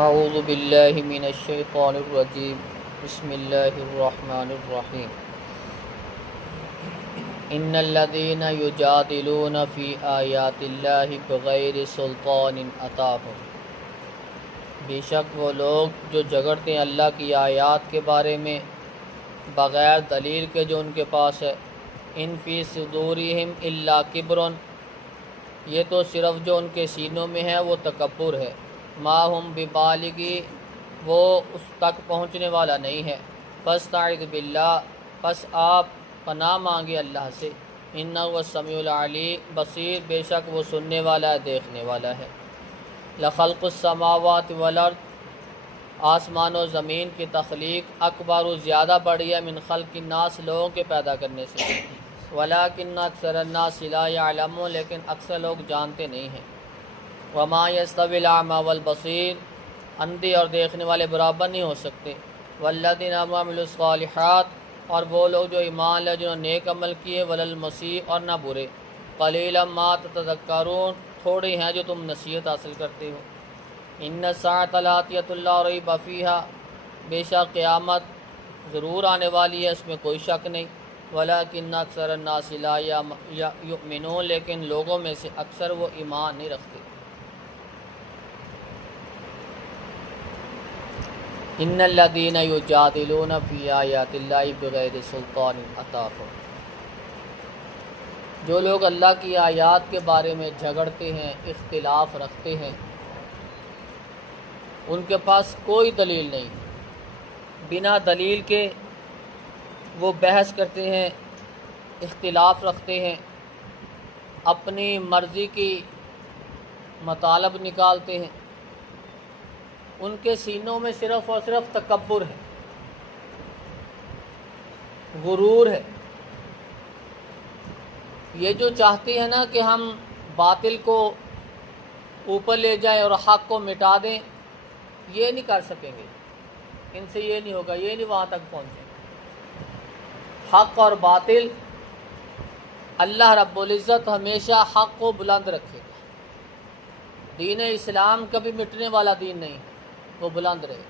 اعوذ باللہ من الشیطان الرجیم بسم اللہ الرحمن الرحیم ان الذین یجادلون فی آیات اللہ بغیر سلطان اتاہم، بے شک وہ لوگ جو جھگڑتے ہیں اللہ کی آیات کے بارے میں بغیر دلیل کے جو ان کے پاس ہے، ان فی صدورہم الا کبر، یہ تو صرف جو ان کے سینوں میں ہے وہ تکبر ہے، ما ہم ببالغی، وہ اس تک پہنچنے والا نہیں ہے، فاستعذ باللہ، پس آپ پناہ مانگے اللہ سے، انہ هو السمیع العلیم بصیر، بے شک وہ سننے والا ہے دیکھنے والا ہے۔ لخلق السماوات والارض، آسمان و زمین کی تخلیق اکبر و زیادہ بڑی ہے من خلق الناس، لوگوں کے پیدا کرنے سے، ولکن اکثر الناس لا یعلمون، لیکن اکثر لوگ جانتے نہیں ہیں۔ وما یستوی الاعمی والبصیر، اندھے اور دیکھنے والے برابر نہیں ہو سکتے۔ والذین آمنوا وعملوا الصالحات، اور وہ لوگ جو ایمان لے جنہوں نے نیک عمل کیے، ولا المسیء، اور نہ برے، قلیلا ما تتذکرون، تھوڑے ہیں جو تم نصیحت حاصل کرتے ہو۔ ان الساعۃ لآتیۃ لا ریب فیہا، بے شک قیامت ضرور آنے والی ہے، اس میں کوئی شک نہیں۔ ولکن اکثر الناس لا یؤمنون، لیکن لوگوں میں سے اکثر وہ ایمان نہیں رکھتے۔ ان الذین یجادلون فی آیات اللہ بغیر سلطان اتاہم، جو لوگ اللہ کی آیات کے بارے میں جھگڑتے ہیں، اختلاف رکھتے ہیں، ان کے پاس کوئی دلیل نہیں، بنا دلیل کے وہ بحث کرتے ہیں، اختلاف رکھتے ہیں، اپنی مرضی کی مطالب نکالتے ہیں، ان کے سینوں میں صرف اور صرف تکبر ہے، غرور ہے۔ یہ جو چاہتے ہیں نا کہ ہم باطل کو اوپر لے جائیں اور حق کو مٹا دیں، یہ نہیں کر سکیں گے، ان سے یہ نہیں ہوگا، یہ نہیں وہاں تک پہنچیں۔ حق اور باطل، اللہ رب العزت ہمیشہ حق کو بلند رکھے گا۔ دین اسلام کبھی مٹنے والا دین نہیں، وہ بلند رہے۔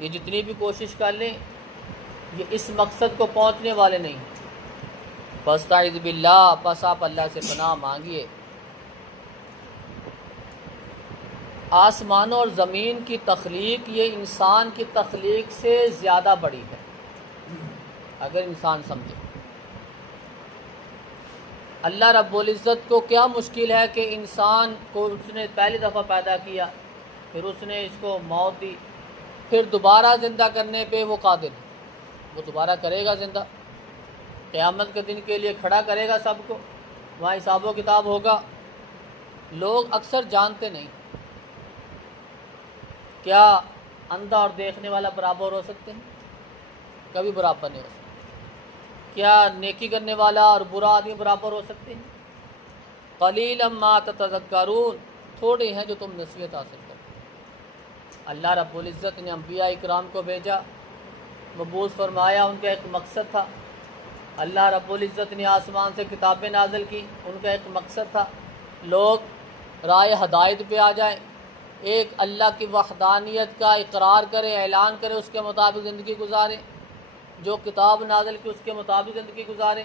یہ جتنی بھی کوشش کر لیں، یہ اس مقصد کو پہنچنے والے نہیں۔ فاستعذ باللہ، پس آپ اللہ سے پناہ مانگیے۔ آسمانوں اور زمین کی تخلیق یہ انسان کی تخلیق سے زیادہ بڑی ہے، اگر انسان سمجھے۔ اللہ رب العزت کو کیا مشکل ہے کہ انسان کو اس نے پہلی دفعہ پیدا کیا، پھر اس نے اس کو موت دی، پھر دوبارہ زندہ کرنے پہ وہ قادر ہے، وہ دوبارہ کرے گا زندہ، قیامت کے دن کے لیے کھڑا کرے گا سب کو، وہاں حساب و کتاب ہوگا۔ لوگ اکثر جانتے نہیں۔ کیا اندھا اور دیکھنے والا برابر ہو سکتے ہیں؟ کبھی برابر نہیں ہو سکتے۔ کیا نیکی کرنے والا اور برا آدمی برابر ہو سکتے ہیں؟ قلیلا ما تتذکرون، تھوڑے ہیں جو تم نصیحت حاصل کرتے ہیں۔ اللہ رب العزت نے انبیاء اکرام کو بھیجا، مبعوث فرمایا، ان کا ایک مقصد تھا۔ اللہ رب العزت نے آسمان سے کتابیں نازل کی، ان کا ایک مقصد تھا، لوگ رائے ہدایت پہ آ جائیں، ایک اللہ کی وحدانیت کا اقرار کریں، اعلان کریں، اس کے مطابق زندگی گزاریں، جو کتاب نازل کی اس کے مطابق زندگی گزاریں۔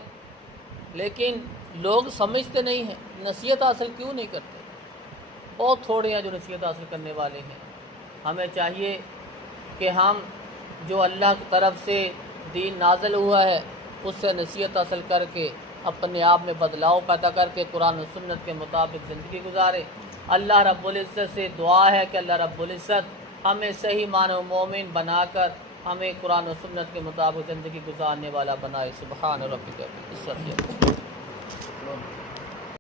لیکن لوگ سمجھتے نہیں ہیں، نصیحت حاصل کیوں نہیں کرتے؟ بہت تھوڑے ہیں جو نصیحت حاصل کرنے والے ہیں۔ ہمیں چاہیے کہ ہم جو اللہ کی طرف سے دین نازل ہوا ہے اس سے نصیحت حاصل کر کے اپنے آپ میں بدلاؤ پیدا کر کے قرآن و سنت کے مطابق زندگی گزارے۔ اللہ رب العزت سے دعا ہے کہ اللہ رب العزت ہمیں صحیح معنی مومن بنا کر ہمیں قرآن و سنت کے مطابق زندگی گزارنے والا بنائے۔ سبحان ربک رب العزت۔